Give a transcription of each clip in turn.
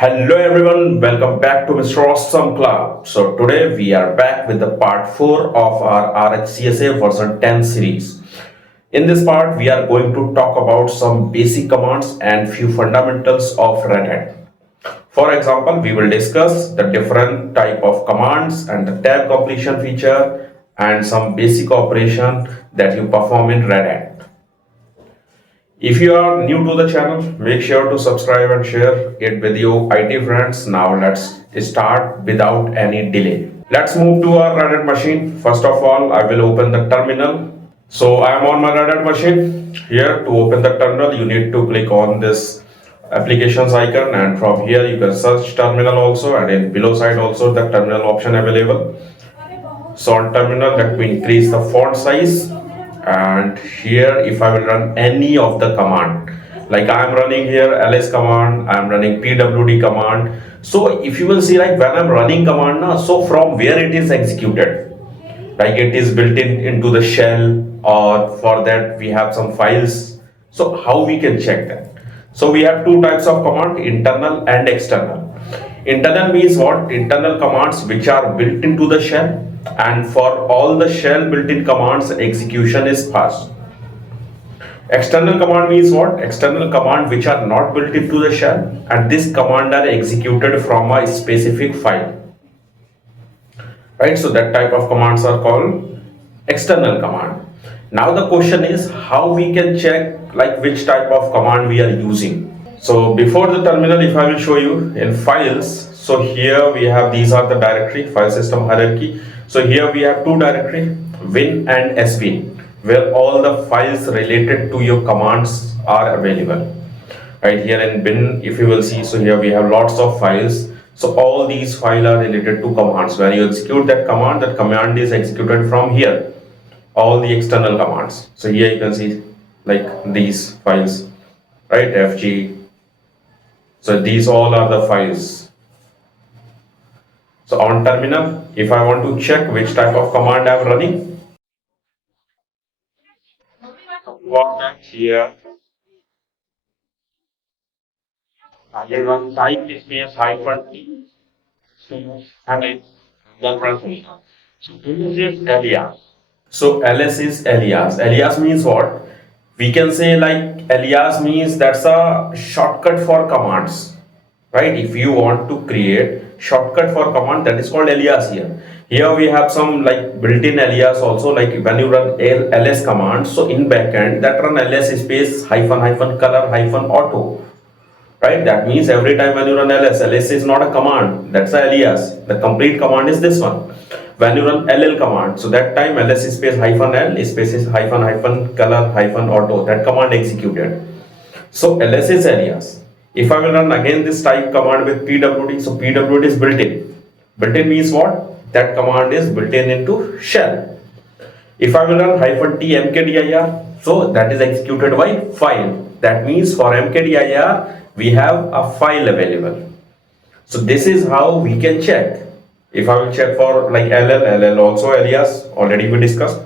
Hello everyone, welcome back to Mr. Awesome Club. So today we are back with the part 4 of our RHCSA version 10 series. In this part we are going to talk about some basic commands and few fundamentals of Red Hat. For example, we will discuss the different type of commands and the tab completion feature and some basic operation that you perform in Red Hat. If you are new to the channel, make sure to subscribe and share it with your IT friends. Now let's start without any delay. Let's move to our Red Hat machine. First of all, I will open the terminal. So I am on my Red Hat machine. Here to open the terminal, you need to click on this applications icon, and from here you can search terminal also, and in below side also the terminal option available. So on terminal, let me increase the font size, and here if I will run any of the command, like I am running here ls command, I am running pwd command. So if you will see, like when I am running command now, so from where it is executed, like it is built into the shell, or for that we have some files. So how we can check that? So we have two types of command, internal and external. Internal means what? Internal commands which are built into the shell, and for all the shell built-in commands execution is fast. External command means what? External command which are not built into the shell, and this command are executed from a specific file, right? So that type of commands are called external command. Now the question is how we can check like which type of command we are using. So before the terminal, if I will show you in files, so here we have, these are the directory, file system hierarchy. So here we have two directory, win and sp, where all the files related to your commands are available. Right here in bin, if you will see, so here we have lots of files. So all these files are related to commands. When you execute that command is executed from here, all the external commands. So here you can see like these files, right, fg. So these all are the files. So on terminal, if I want to check which type of command I am running, here I will run type space hyphen t and it will run me. So this is alias. So ls is alias. Alias means what? We can say like alias means that's a shortcut for commands, right? If you want to create shortcut for command, that is called alias here. Here we have some like built-in alias also, like when you run ls command, so in backend that run ls space hyphen hyphen color hyphen auto, right? That means every time when you run ls is not a command, that's a alias. The complete command is this one. When you run ll command, so that time ls space hyphen l space is hyphen hyphen color hyphen auto, that command executed. So ls is alias. If I will run again this type command with pwd, so pwd is built-in. Built-in means what? That command is built-in into shell. If I will run hyphen t mkdir, so that is executed by file. That means for mkdir we have a file available. So this is how we can check. If I will check for like ll also alias, already we discussed.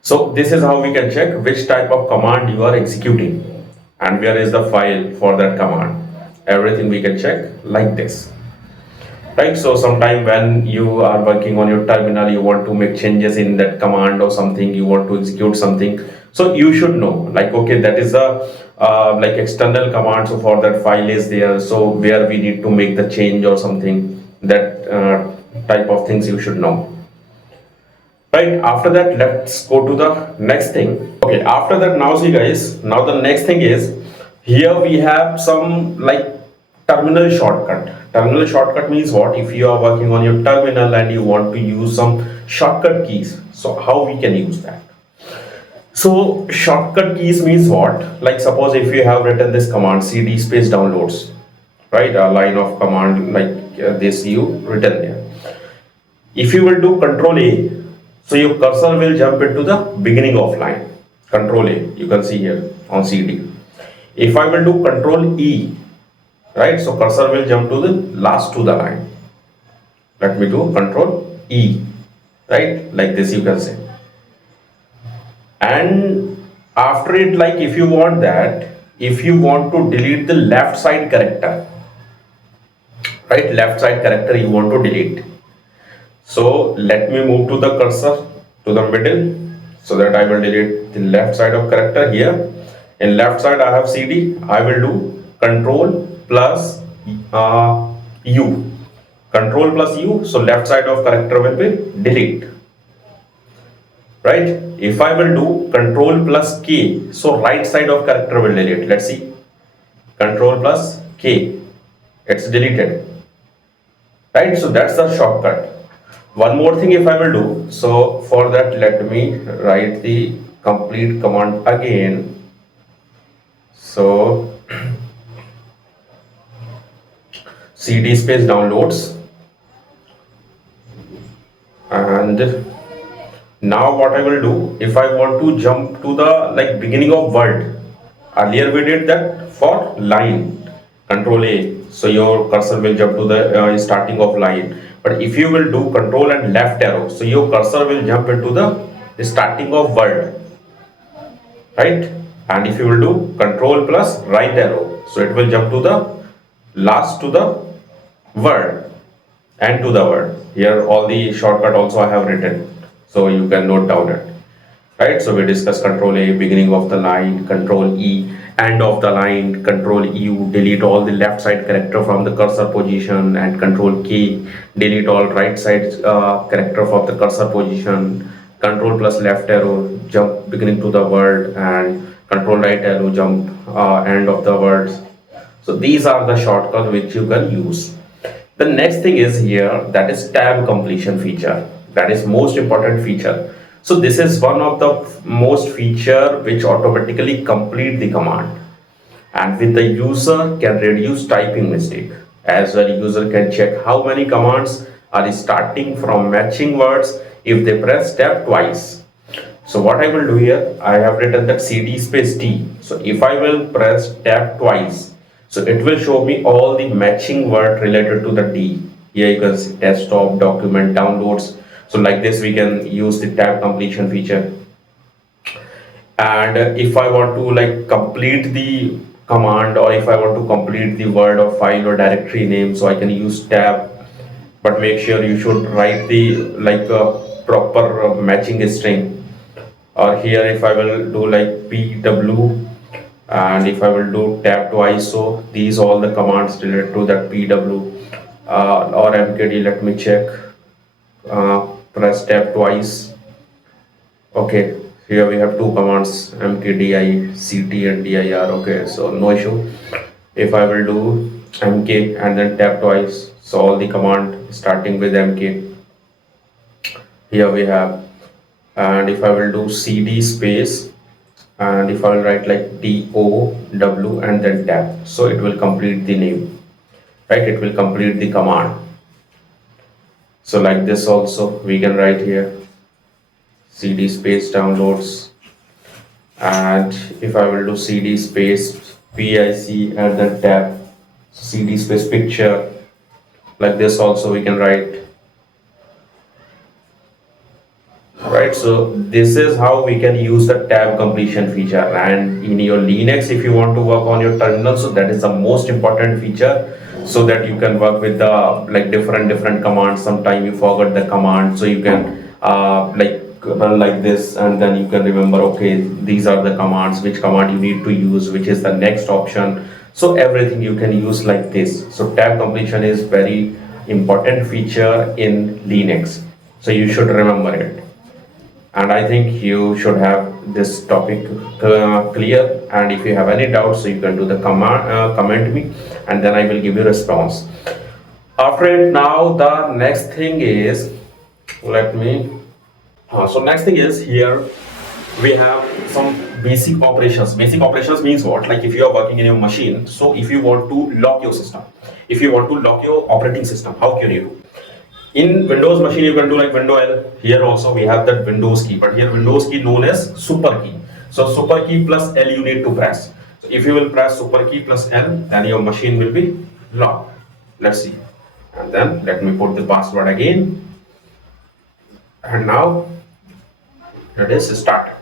So this is how we can check which type of command you are executing and where is the file for that command. Everything we can check like this, right? So sometime when you are working on your terminal, you want to make changes in that command or something, you want to execute something, so you should know like, okay, that is a like external command, so for that file is there, so where we need to make the change or something, that type of things you should know. Right, after that let's go to the next thing. Okay, after that, now see guys, now the next thing is, here we have some like terminal shortcut. Terminal shortcut means what? If you are working on your terminal and you want to use some shortcut keys, so how we can use that? So shortcut keys means what? Like suppose if you have written this command cd space downloads, right, a line of command like this you written there. If you will do control a, so your cursor will jump into the beginning of line. Control A, you can see here on CD. If I will do control E, right, so cursor will jump to the last to the line. Let me do control E, right, like this you can say. And after it, like if you want that, if you want to delete the left side character, right? Left side character you want to delete. So let me move to the cursor to the middle so that I will delete the left side of character here. In left side I have CD. I will do control plus U. Control plus U. So left side of character will be delete. Right? If I will do control plus K, so right side of character will delete. Let's see. Control plus K. It's deleted. Right? So that's the shortcut. One more thing if I will do, so for that let me write the complete command again. So cd space downloads, and now what I will do, if I want to jump to the beginning of word, earlier we did that for line, control A, so your cursor will jump to the starting of line. But if you will do control and left arrow, so your cursor will jump into the starting of word, right? And if you will do control plus right arrow, so it will jump to the last to the word and to the word. Here all the shortcut also I have written, so you can note down it. Right, so we discussed control A, beginning of the line, control E, end of the line, control U, delete all the left side character from the cursor position, and control K, delete all right side character from the cursor position, control plus left arrow, jump beginning to the word, and control right arrow, jump end of the words. So these are the shortcuts which you can use. The next thing is here, that is tab completion feature. That is most important feature. So this is one of the most feature which automatically complete the command, and with the user can reduce typing mistake. As well, user can check how many commands are starting from matching words if they press tab twice. So what I will do here, I have written that cd space T. So if I will press tab twice, so it will show me all the matching word related to the D. Here you can see desktop, document, downloads. So like this we can use the tab completion feature. And if I want to complete the command, or if I want to complete the word or file or directory name, so I can use tab. But make sure you should write the proper matching string. Or here if I will do pw, and if I will do tab twice, so these all the commands related to that pw or mkd. Let me check. Press tab twice. Okay, here we have two commands, mkdi, ct and dir. Okay, so no issue. If I will do mk and then tab twice, so all the command starting with mk, here we have. And if I will do cd space, and if I will write dow and then tab, so it will complete the name, right? It will complete the command. So like this also we can write here cd space downloads, and if I will do cd space pic and then tab, cd space picture, like this also we can write. Right, so this is how we can use the tab completion feature. And in your Linux, if you want to work on your terminal, so that is the most important feature, so that you can work with the different commands. Sometimes you forget the command, so you can run like this, and then you can remember, okay, these are the commands, which command you need to use, which is the next option. So everything you can use like this. So tab completion is very important feature in Linux, so you should remember it. And I think you should have this topic clear, and if you have any doubts, so you can do the comment me, and then I will give you response. After it, now the next thing is, let me so next thing is, here we have some basic operations. Basic operations means what? Like if you are working in your machine, so if you want to lock your system, if you want to lock your operating system, how can you do? In Windows machine, you can do like window L. Here also we have that Windows key, but here Windows key known as super key. So super key plus L you need to press. So if you will press super key plus L, then your machine will be locked. Let's see. And then let me put the password again. And now let us start.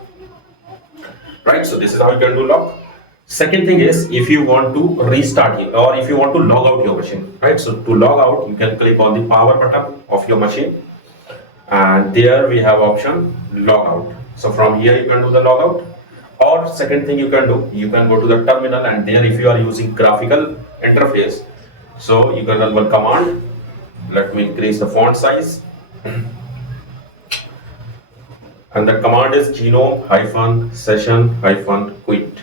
Right, so this is how you can do lock. Second thing is if you want to restart it or if you want to log out your machine, right? So to log out, you can click on the power button of your machine, and there we have option log out. So from here you can do the log out, or second thing you can do, you can go to the terminal, and there if you are using graphical interface, so you can run one command. Let me increase the font size, and the command is genome hyphen session hyphen quit.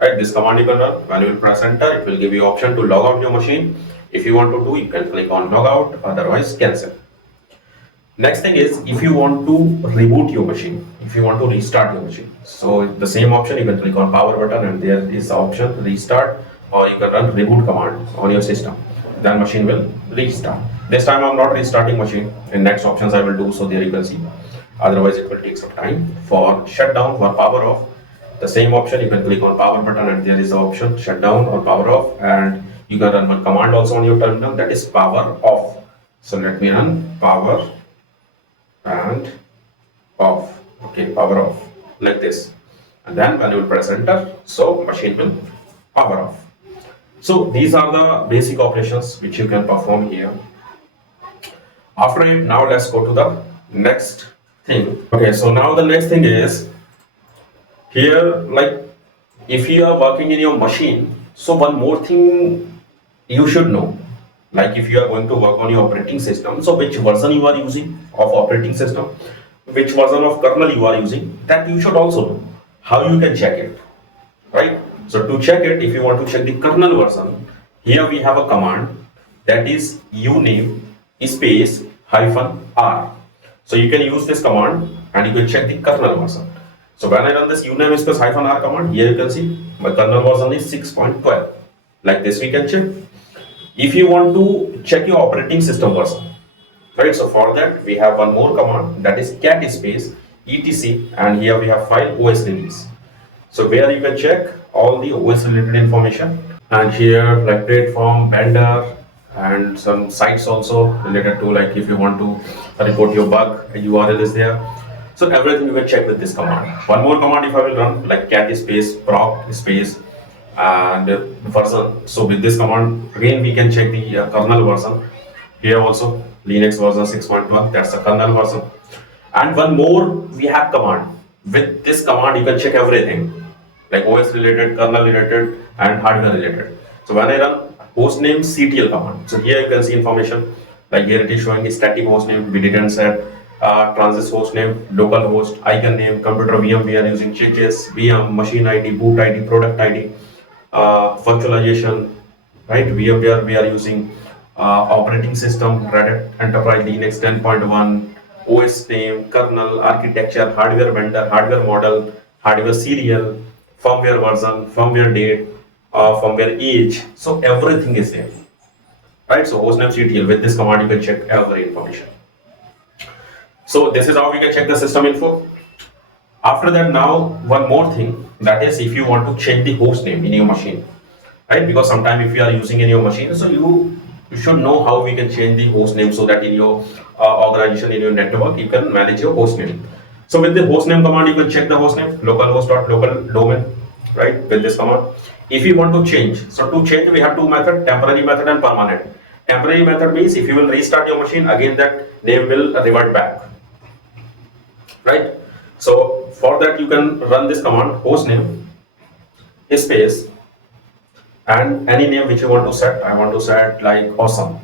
Right, this command you can run. When you will press enter, it will give you option to log out your machine. If you want to do, you can click on log out, otherwise cancel. Next thing is if you want to reboot your machine, if you want to restart your machine, so the same option, you can click on power button and there is the option restart, or you can run reboot command on your system. Then machine will restart. This time I'm not restarting machine. In next options I will do, so there you can see. Otherwise it will take some time. For shutdown, for power off, the same option, you can click on power button and there is the option shutdown or power off, and you can run one command also on your terminal, that is power off. So let me run power and off. Okay, power off like this, and then when you will press enter, so machine will power off. So these are the basic operations which you can perform here. After it, now let's go to the next thing. Okay, so now the next thing is here, like if you are working in your machine, so one more thing you should know, like if you are going to work on your operating system, so which version you are using of operating system, which version of kernel you are using, that you should also know. How you can check it, right? So to check it, if you want to check the kernel version, here we have a command, that is uname space hyphen r. So you can use this command and you can check the kernel version. So when I run this uname space hyphen r command, here you can see my kernel version is 6.12. Like this we can check. If you want to check your operating system version, right? So for that we have one more command, that is cat space etc, and here we have file OS release. So where you can check all the OS related information, and here like platform, vendor, and some sites also related to, like if you want to report your bug, a URL is there. So everything you can check with this command. One more command if I will run, like cat space proc space and version. So with this command again we can check the kernel version. Here also Linux version 6.1, that's the kernel version. And one more we have command. With this command you can check everything, like OS related, kernel related, and hardware related. So when I run hostname CTL command, so here you can see information, like here it is showing static hostname, we didn't set transit hostname, local host, icon name, computer VM we are using churches, VM, machine ID, boot ID, product ID, virtualization, right? VMware we are using, operating system, Red Hat Enterprise Linux 10.1, OS name, kernel, architecture, hardware vendor, hardware model, hardware serial, firmware version, firmware date, firmware age. So everything is there, right? So hostname CTL, with this command you can check every information. So this is how we can check the system info. After that, now one more thing, that is if you want to change the host name in your machine, right? Because sometimes if you are using in your machine, so you should know how we can change the host name, so that in your organization, in your network, you can manage your host name. So with the host name command, you can check the host name, localhost.local domain, right? With this command, if you want to change, so to change we have two methods, temporary method and permanent. Temporary method means if you will restart your machine, again that name will revert back, right? So for that you can run this command, hostname space and any name which you want to set. I want to set like awesome,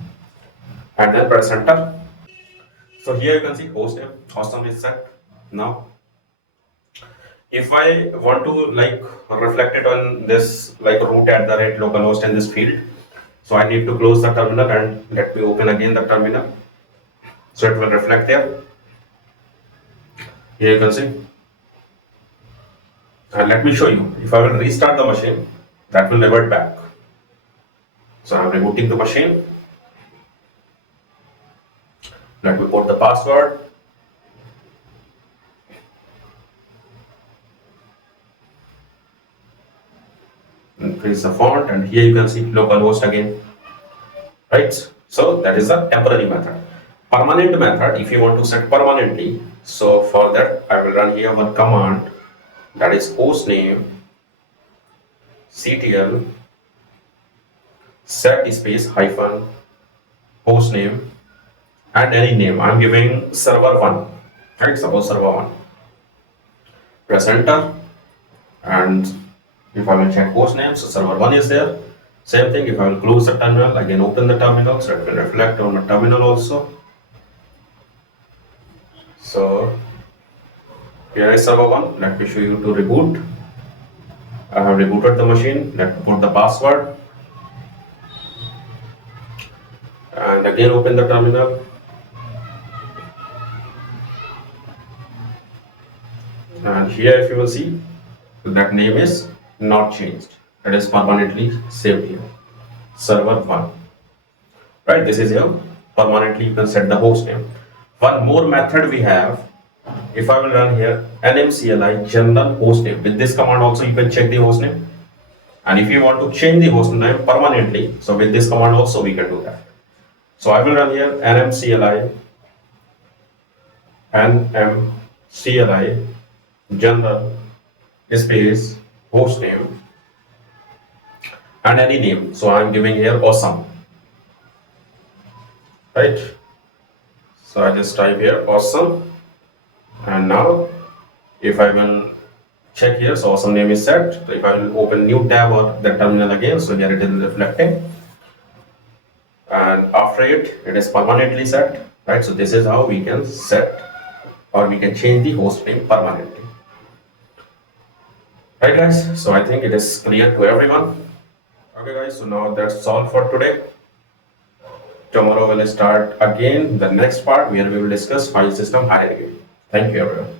and then press enter. So here you can see hostname awesome is set. Now if I want to like reflect it on this like root at the rate localhost in this field, so I need to close the terminal and let me open again the terminal, so it will reflect there. Here you can see, and let me show you, if I will restart the machine, that will revert back. So I'm rebooting the machine. Let me put the password. Increase the font, and here you can see localhost again, right? So that is the temporary method. Permanent method, if you want to set permanently, so for that I will run here one command, that is hostname ctl set space hyphen host name and any name. I'm giving server 1, right? Suppose server 1. Press enter, and if I will check host name, so server 1 is there. Same thing, if I will close the terminal, again open the terminal, so it will reflect on the terminal also. So here is server 1. Let me show you to reboot. I have rebooted the machine. Let me put the password and again open the terminal. And here, if you will see, that name is not changed. It is permanently saved here. Server 1. Right? This is here. Permanently, you can set the host name. One more method we have. If I will run here nmcli general host name, with this command also you can check the host name. And if you want to change the host name permanently, so with this command also we can do that. So I will run here nmcli general space host name and any name. So I am giving here awesome, right? So I just type here awesome, and now if I will check here, so awesome name is set. So if I will open new tab or the terminal again, so here it is reflecting, and after it is permanently set, right? So this is how we can set or we can change the host name permanently. Right guys, so I think it is clear to everyone. Okay guys, so now that's all for today. Tomorrow we'll start again the next part where we will discuss file system hierarchy. Thank you everyone.